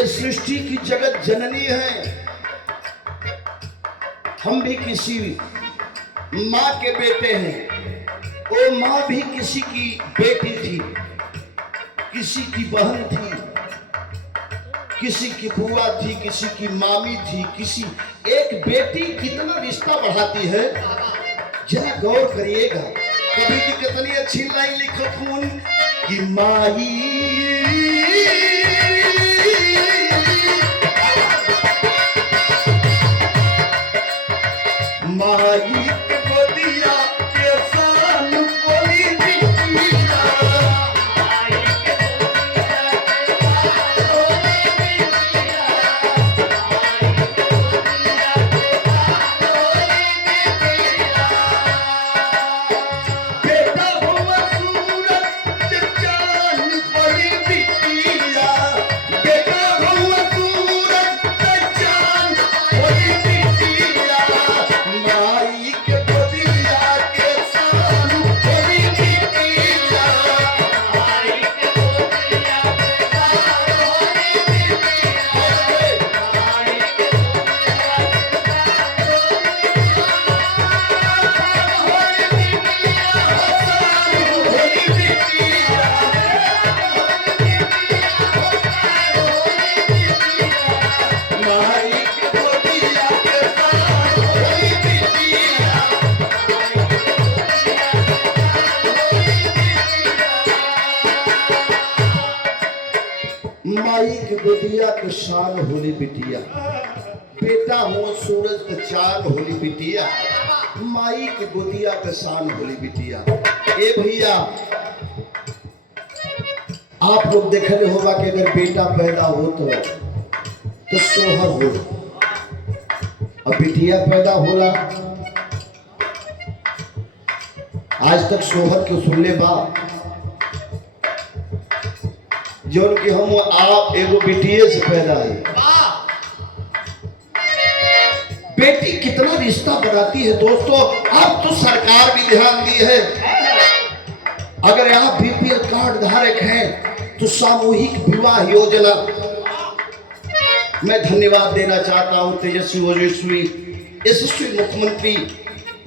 ये सृष्टि की जगत जननी है। हम भी किसी माँ के बेटे हैं। वो माँ भी किसी की बेटी थी, किसी की बहन थी, किसी की बुआ थी, किसी की मामी थी, किसी एक बेटी कितना रिश्ता बढ़ाती है, जरा गौर करिएगा। कभी की कितनी अच्छी लाइन लिखत हूं कि माही माही को दिया के सान बोली बिटिया, बेटा हुआ सूरज चांद बोली बिटिया, बेटा हुआ सूरज चांद बोली बिटिया, माई के गोदिया के सान बोली बिटिया, माई के गोदिया के सान बोली बिटिया, माई के माई के गोदिया के शान होली बिटिया, बेटा हो सूरज के चांद होली बिटिया, माई के गोदिया के शान होली बिटिया। ए भैया, आप लोग देखने होगा कि अगर बेटा पैदा हो तो सोहर हो, और बिटिया पैदा होला आज तक सोहर के सुनले बा, जो कि हम आप एगो बेटिए से पैदा है। बेटी कितना रिश्ता बनाती है दोस्तों। अब तो सरकार भी ध्यान दी है, अगर आप बीपीएल कार्ड धारक हैं तो सामूहिक विवाह योजना, मैं धन्यवाद देना चाहता हूं तेजस्वी ओजस्वी यशस्वी मुख्यमंत्री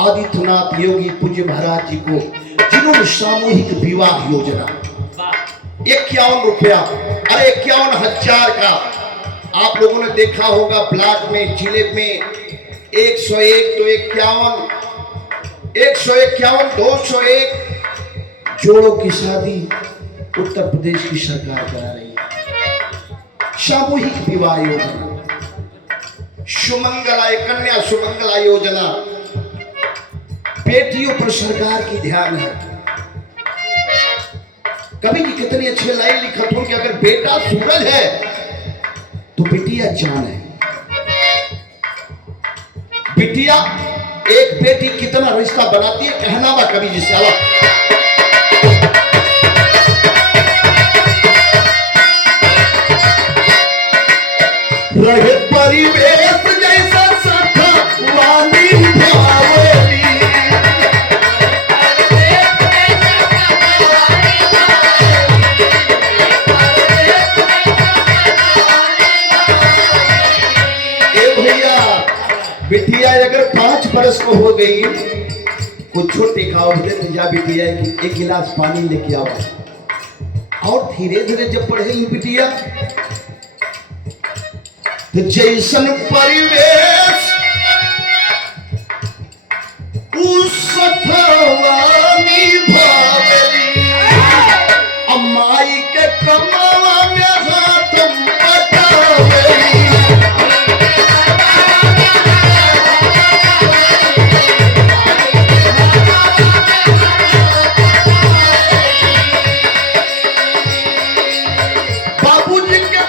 आदित्यनाथ योगी पूज्य महाराज जी को, जिन्होंने सामूहिक विवाह योजना 51 रुपया, अरे 51,000 का, आप लोगों ने देखा होगा ब्लॉक में, जिले में 101 तो 51, 151, 201 जोड़ों की शादी उत्तर प्रदेश की सरकार करा रही है। सामूहिक विवाह योजना, सुमंगला कन्या सुमंगला योजना, बेटियों पर सरकार की ध्यान है। कभी की कितनी अच्छी लाइन लिखत हो कि अगर बेटा सूरज है तो बिटिया जान है। बिटिया एक बेटी कितना रिश्ता बनाती है, कहना बा कभी जिससे रहे परिवेश जैसा सखा वाली भावली, बिटिया अगर 5 बरस को हो गई, कुछ छोटी खाओ तो जा बिटिया एक गिलास पानी लेके आओ, और धीरे धीरे जब पढ़ेगी बिटिया तो जैसन परिवेश उस सफवानी भावली, अम्माई के कमावा में हाथ बटावली, बाबूजी के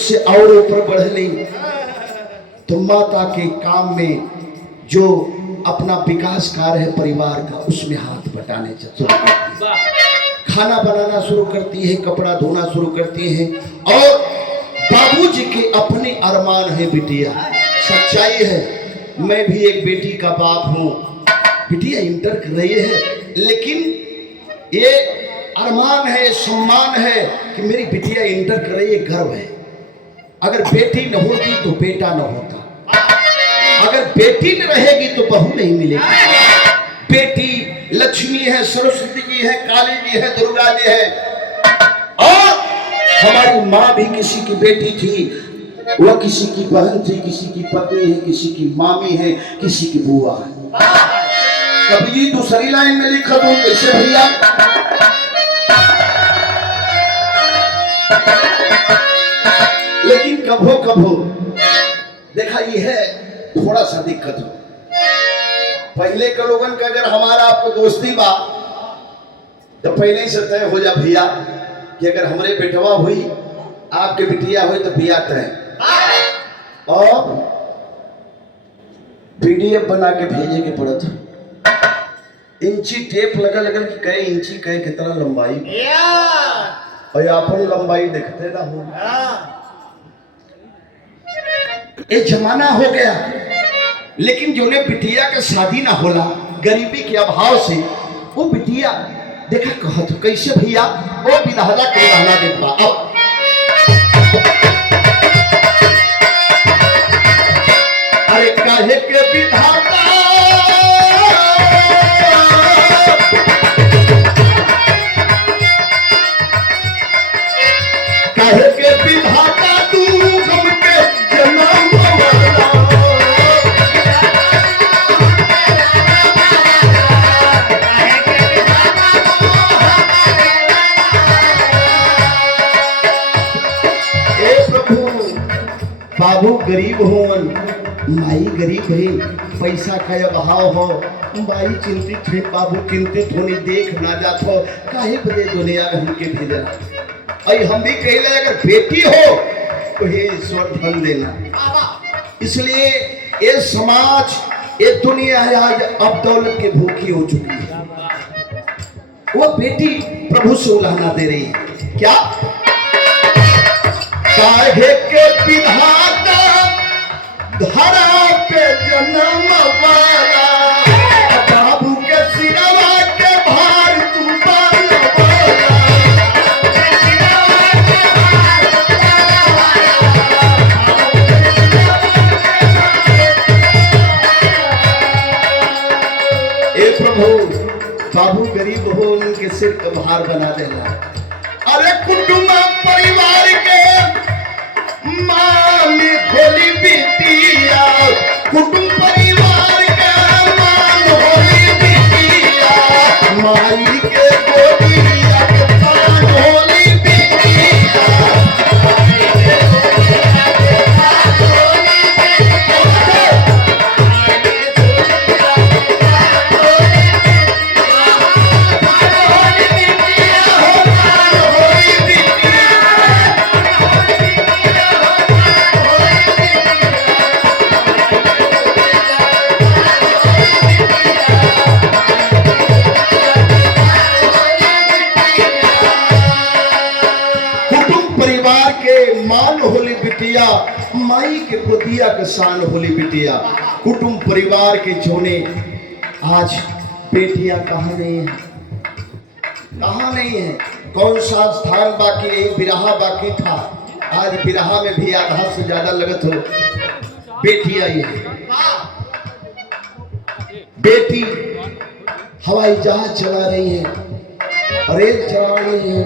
उससे और ऊपर बढ़ ली तो माता के काम में जो अपना विकास कार्य है परिवार का उसमें हाथ बटाने शुरू करती है, खाना बनाना शुरू करती है, कपड़ा धोना शुरू करती है। और बाबूजी के अपने अरमान है बिटिया, सच्चाई है। मैं भी एक बेटी का बाप हूँ, बिटिया इंटर कर रही है, लेकिन ये अरमान है, सम्मान है कि मेरी बिटिया इंटर कर रही है, गर्व है। अगर बेटी न होती तो बेटा न होता, अगर बेटी न रहेगी तो बहू नहीं मिलेगी। बेटी लक्ष्मी है, सरस्वती जी है, काली जी है, दुर्गा जी है। और हमारी माँ भी किसी की बेटी थी, वह किसी की बहन थी, किसी की पत्नी है, किसी की मामी है, किसी की बुआ है। कभी जी दूसरी लाइन में लिखा तो कैसे भैया? लेकिन कभो कभो देखा ये है थोड़ा सा दिक्कत हो। पहले के लोगन का अगर हमारा आपको दोस्ती बा तो पहले ही से तय हो जा भैया कि अगर हमरे बेटवा हुई आपके बिटिया हुई तो बिया तय। और पीडीएफ बना के भेजे के पड़त है, इंची टेप लगा लगल कि कई इंची कई कितना लंबाई और अपन लंबाई देखते ना हो। ये जमाना हो गया। लेकिन जो ने बिटिया के शादी ना होला गरीबी के अभाव से, वो बिटिया देखा कहत कैसे भैया वो विधाता के रहना देता। अब अरे काहे के विधाता काहे के विधाता तू हमके जन्म बाबू गरीब होवन, माई गरीब है, पैसा का अभाव हो, माई चिंतित है, बाबू चिंतित होने देख ना जात हो, काहे बदे दुनिया में हमके भेजना। अई हम भी कहले अगर बेटी हो तो हे ईश्वर धन देना। इसलिए ये समाज ये दुनिया आज अब दौलत के भूखी हो चुकी है। वो बेटी प्रभु से उलाहना दे रही है क्या? काहे के विधाता धरा पे जन्म वाला, बाबू के सिरवा के भार तू पालवाला। ए प्रभु बाबू गरीब हो उनके सिर का भार बना देना। अरे कुटुंब परिवार के मान होली बिटिया, कुटुंब परिवार का मान होली बिटिया, माई के गोदिया के पान होली बिटिया। माई के गोदिया के शान होली बिटिया। कुटुंब परिवार के जोने आज बेटियां कहाँ नहीं है, कहाँ नहीं है। कौन सा स्थान बाकी है? बिरहा बाकी था, आज बिरहा में भी आधा से ज्यादा लगत हो बेटी आई है। बेटी हवाई जहाज चला रही है, रेल चला रही है,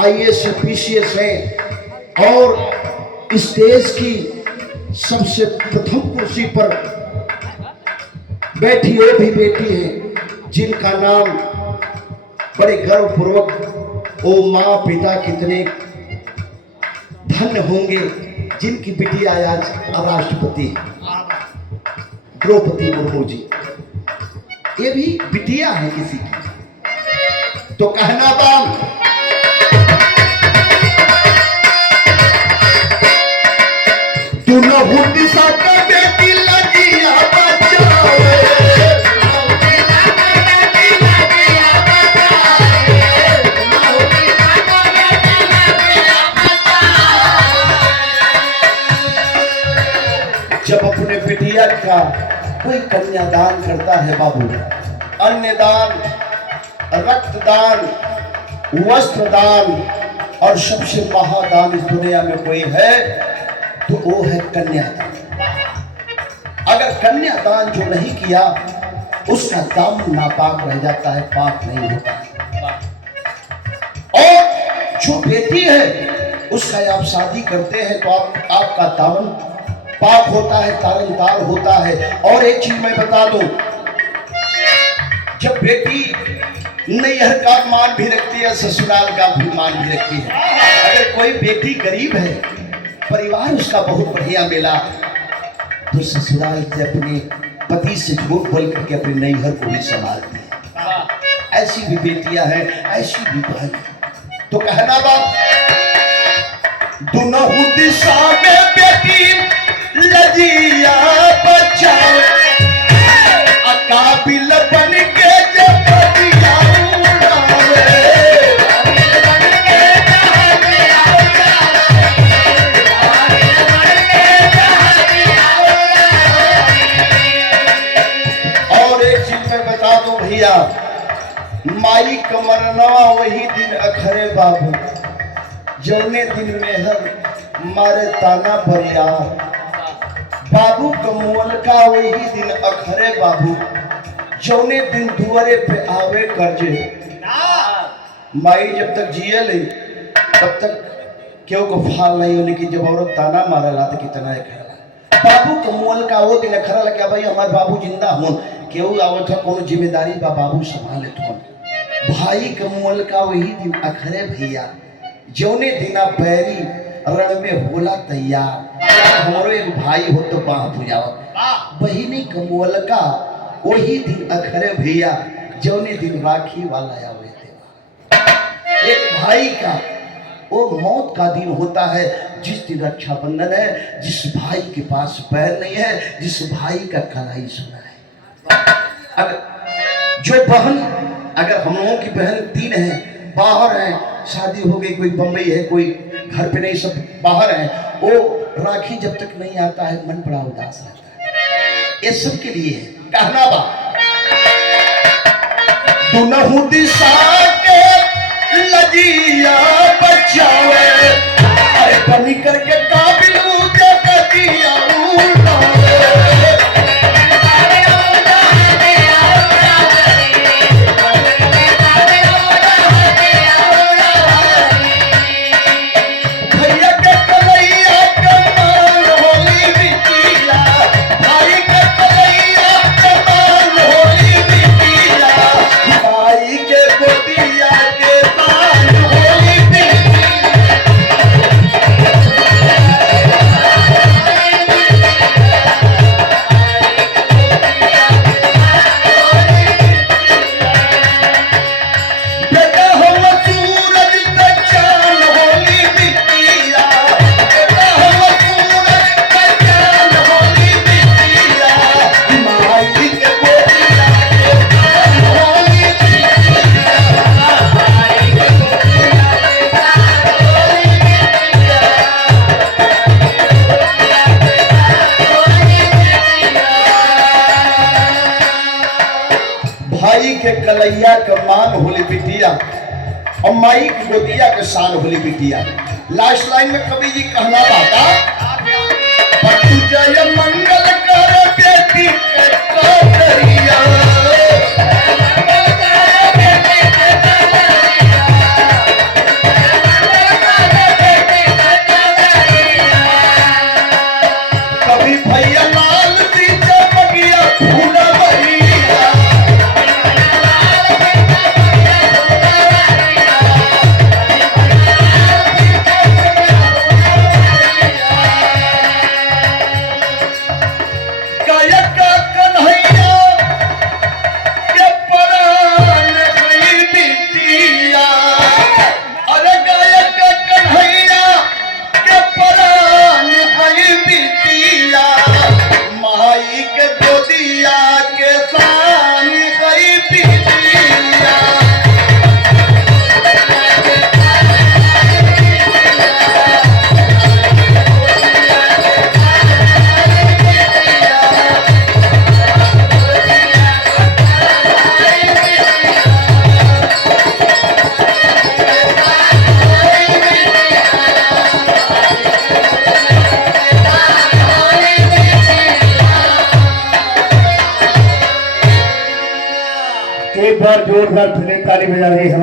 IAS PCS है और इस देश की सबसे प्रथम कुर्सी पर बैठी वो भी बेटी है जिनका नाम बड़े गर्वपूर्वक ओ माँ पिता कितने धन्य होंगे जिनकी बिटिया आज राष्ट्रपति द्रौपदी मुर्मू जी। ये भी बिटिया है किसी की। तो कहना था कोई कन्यादान करता है बाबू, अन्नदान, रक्तदान, वस्त्रदान, और सबसे महादान इस दुनिया में कोई है तो वो है कन्यादान। अगर कन्यादान जो नहीं किया उसका दामन नापाक रह जाता है, पाक नहीं होता। और जो बेटी है उसका आप शादी करते हैं तो आपका दामन पाक होता है, तारनतार होता है। और एक चीज मैं बता दूं, जब बेटी नैहर का मान भी रखती है, ससुराल का भी मान भी रखती है। अगर कोई बेटी गरीब है, परिवार उसका बहुत बढ़िया मिला, तो ससुराल से अपने पति से झूठ बोल करके अपने नैहर को भी संभालती है। ऐसी भी बेटियां हैं, ऐसी भी भाई। तो कहना बाप, दोनों दिशा में बेटी लजिया बचाओ, अकाबिल बन के जब दिया उड़ावे। और एक चीज मैं बता दूं भैया, माई कमरनवा वही दिन अखरे बाबू, जौने दिन मेहर मारे ताना भरिया। बाबू कमोल का वही दिन अखरे बाबू, जौने दिन दुआरे पे आवे कर्जे। माई जब तक जिये ले तब तक क्यों को फाल नहीं होने की, जब औरत ताना मारा ला तो कितना है खरा। बाबू कमोल का वो दिन अखरा लगा भाई हमारे बाबू जिंदा हो, क्यों आवत है कोनो जिम्मेदारी बा बाबू संभाले तो। भाई कमोल का वही दिन अखरे भैया, जौने दिना बैरी रण में होला तैयार। हमारो एक भाई हो तो बाह बुझावा, बहिनी कमोल का वही दिन अखरे भैया, जौने दिन राखी वाला आवे थे। एक भाई का वो मौत का दिन होता है, जिस दिन रक्षाबंधन है, जिस भाई के पास पैर नहीं है, जिस भाई का कलाई सुना है। अगर जो बहन, अगर हम लोगों की बहन 3 है, बाहर है, शादी हो गई, कोई बम्बई है, कोई घर पे नहीं, सब बाहर है, वो राखी जब तक नहीं आता है मन बड़ा उदास रहता है। ये सब के लिए है। कहना बा, दुनहु दिशा के लजिया बचावे, अरे बनी करके काबिल मुझे कदिया उड़ावे। भाई के कलैया का मान होली बिटिया, और माई की गोदिया के शान होली बिटिया। लास्ट लाइन में कवि जी कहना पाता, पटु जय मंगल कर बेटी के कोठरिया। कभी भैया लाल सी चमकिया फूला भैया, एक बार फिर ताली बजा रही है।